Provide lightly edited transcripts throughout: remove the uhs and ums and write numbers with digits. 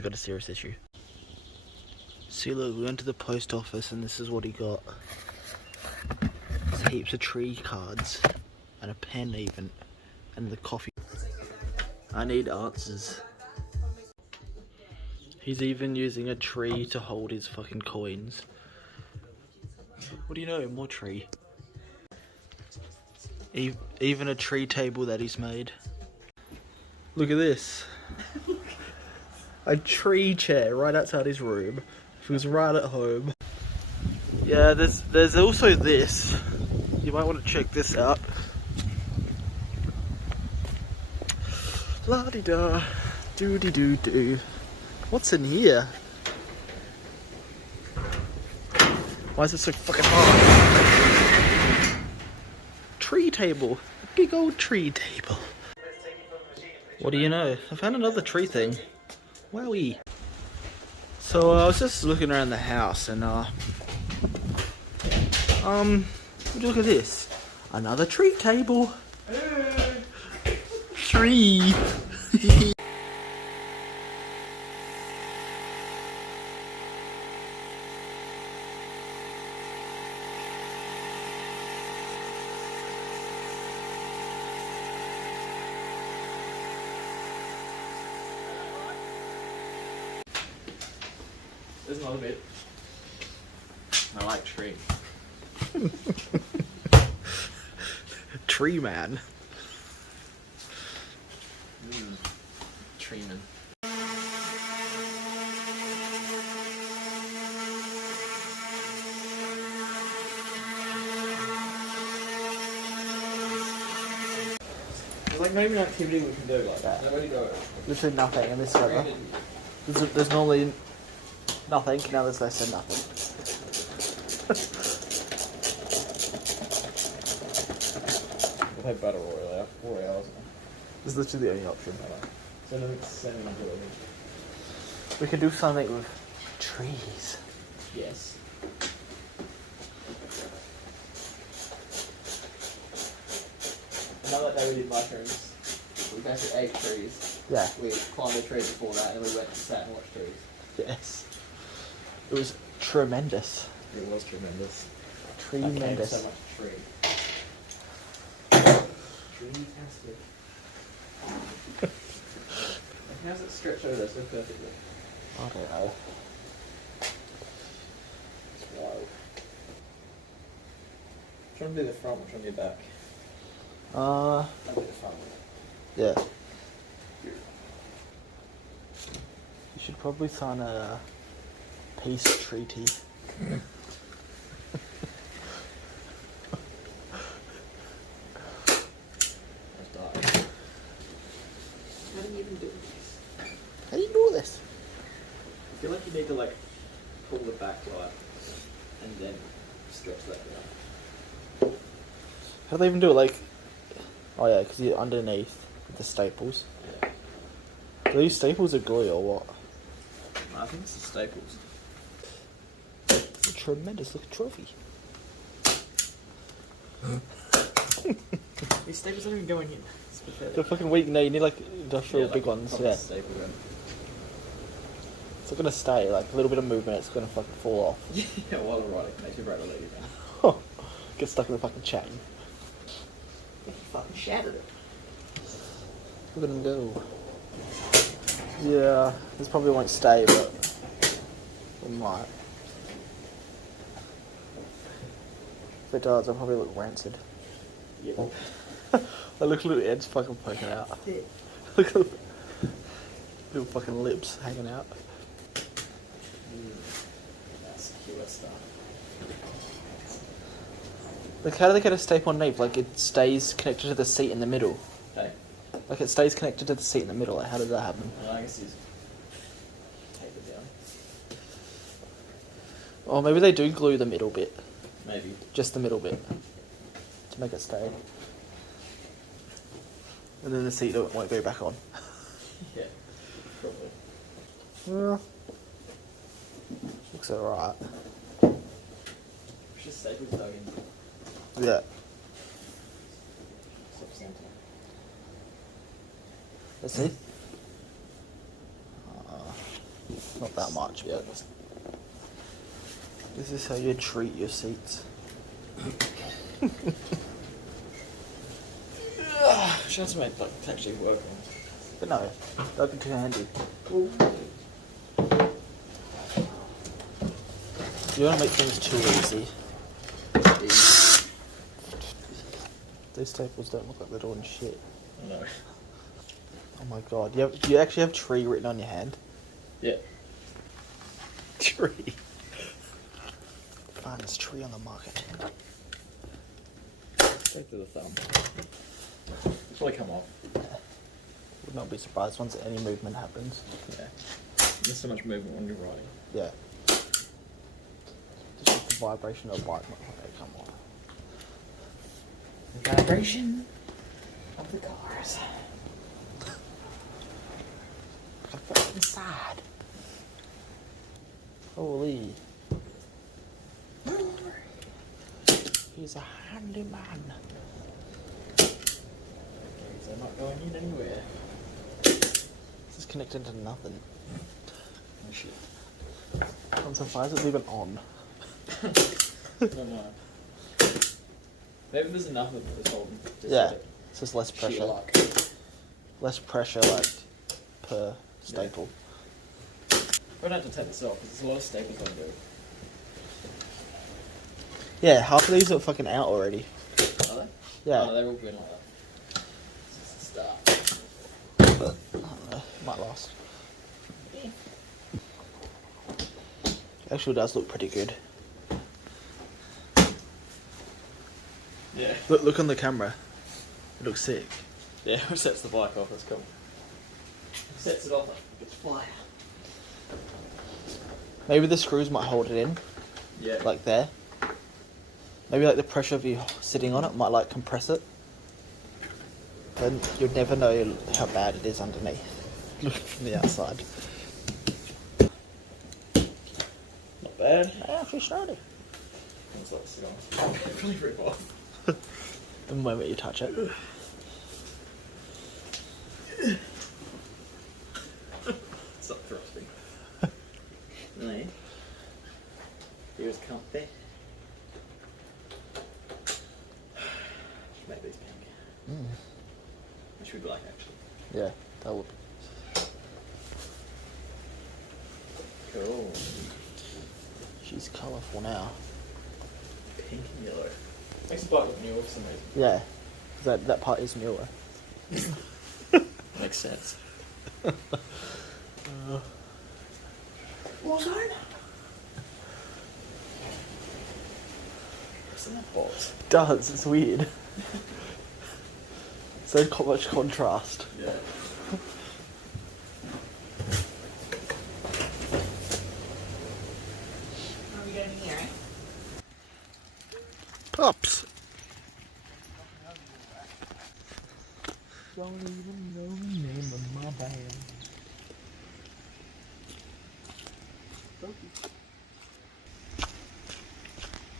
he's got a serious issue. See, look, we went to the post office and this is what he got. There's heaps of tree cards and a pen even, and the coffee. I need answers. He's even using a tree to hold his fucking coins. What do you know? More tree. Even a tree table that he's made. Look at this. A tree chair right outside his room. He was right at home. Yeah, there's also this. You might want to check this out. La-di-da, doo-di-doo-doo. What's in here? Why is it so fucking hard? Tree table. A big old tree table. What do you know? I found another tree thing. Wowie. So I was just looking around the house and would you look at this? Another tree table. Tree. There's another bit. I like tree. Tree man. Tree man. There's like maybe an activity we can do like that. Where do you go? Literally nothing in this weather. There's normally nothing, now there's less than nothing. We'll play Battle Royale. This is literally the only option. So nothing's sending into it. We could do something with trees. Yes. Another day we did mushrooms. We basically ate trees. Yeah. We climbed a tree before that and then we went and sat and watched trees. Yes. It was tremendous. It was tremendous. Tremendous. So much tree. Tree-tastic. How's it stretched over so perfectly? I don't know. It's wild. Which one do the front, which one do back? I'll do the front. Yeah. You should probably sign a peace treaty. How do you even do this? How do you do this? I feel like you need to like pull the back right and then stretch that down. How do they even do it? Like, oh yeah, because you're underneath with the staples. Yeah. Do they use staples or glue or what? I think it's the staples. It's a tremendous looking trophy. These staples aren't even going in. It's pathetic. They're fucking weak. No, you need like industrial big ones. Yeah. Staple gun. It's not gonna stay. Like a little bit of movement, it's gonna fucking fall off. Yeah, while riding, makes you break the leg down. Get stuck in the fucking chain. You fucking shattered it. Look at them go. Yeah, this probably won't stay, but it might. If it does, I'll probably look rancid. Yep. I look at little ends fucking poking out. Yeah. Look at the little fucking lips hanging out. That's killer stuff. Like, how do they get a staple underneath? Like, it stays connected to the seat in the middle. Hey? Like, it stays connected to the seat in the middle. Like, how does that happen? Well, I guess he's tape it down. Or maybe they do glue the middle bit. Maybe. Just the middle bit. To make it stay. And then the seat won't go back on. Yeah, probably. Well, looks alright. It's just staples dug in. Yeah. Stop center. Let's see. Not that much, but this is how you treat your seats. Should have to make like actually work on. But no, that'd be too handy. You don't make things too easy. These staples don't look like they're doing shit. No. Oh my god, do you actually have tree written on your hand? Yeah. Tree. Finest tree on the market. Straight to the thumb. It'll probably come off. Would not be surprised once any movement happens. Yeah. There's so much movement when you're riding. Yeah. Just like the vibration of a bike might come off. The vibration of the cars. I'm fucking sad. Holy. He's a handyman. They're not going in anywhere. This is connected to nothing. Oh shit. I'm surprised it's even on. No. Maybe there's enough of it that's holding. Yeah, it's just less pressure. Sheer luck. Less pressure, like, per staple. We don't have to take this off because there's a lot of staples on do. Yeah, half of these are fucking out already. Are they? Yeah. Oh, they're all good like that. It's just a start. But, I don't know, might last. Yeah. Actually, it does look pretty good. Yeah. Look on the camera. It looks sick. Yeah, it sets the bike off, that's cool. Sets it off like it's fire. Maybe the screws might hold it in, Yeah. like there. Maybe like the pressure of you sitting on it might like compress it. Then you'd never know how bad it is underneath. Looking from the outside. Not bad. Yeah, pretty sturdy. Let's let it sit on. Really rip off. The moment you touch it. Stop thrusting. No. Here's comfy. Make these pink. Which would be like actually. Yeah, that would. Cool. She's colourful now. Pink and yellow. Makes the bike look newer for some reason. Yeah, that part is newer. Makes sense. What's that? What's in that box? It does, it's weird. So much contrast. Yeah. Are we going here, eh? Pups. Don't even know the name of my band.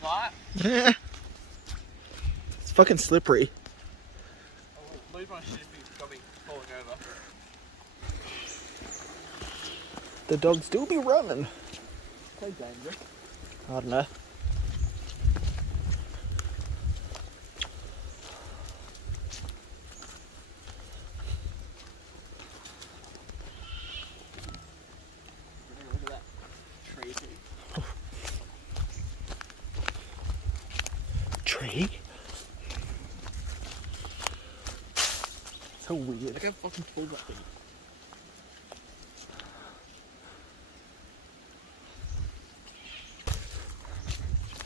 What? Yeah. It's fucking slippery. I'll leave my shit if he's coming, falling over. The dog still be running. Quite dangerous. I don't know. Look at that tree. Tree? So weird. Look how fucking tall that thing is.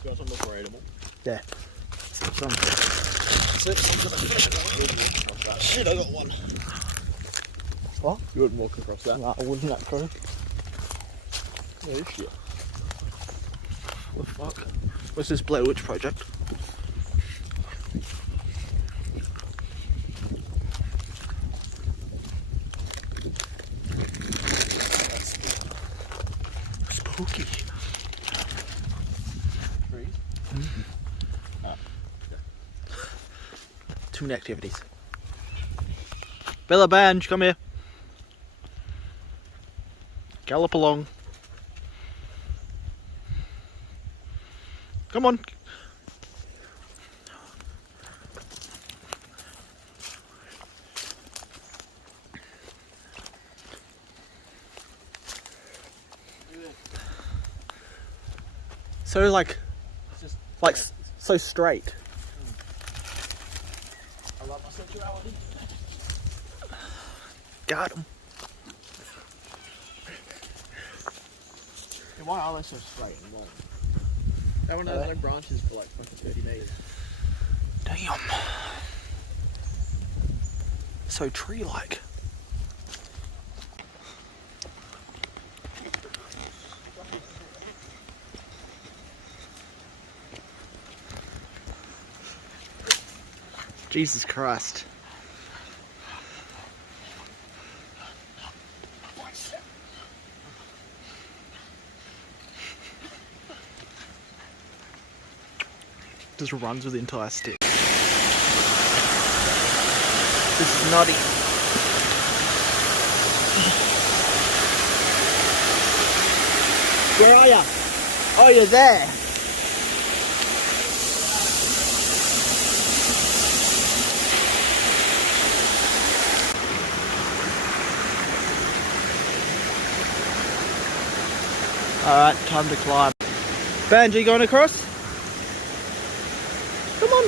You guys want to look variable? Yeah. Shit, I got one. What? You wouldn't walk across that? Nah, I wouldn't actually. Oh shit. What the fuck? What's this Blair Witch Project? Spooky. Trees? Too many activities. Bella Banj, come here. Gallop along. Come on. So like so straight. I love my sexuality. Got him. And why are they so straight and long? That one has no branches for like fucking 30 meters. Damn. So tree-like. Jesus Christ. Just runs with the entire stick. This is nutty. Where are ya? Oh, you're there. Alright, time to climb. Banji, going across? Come on.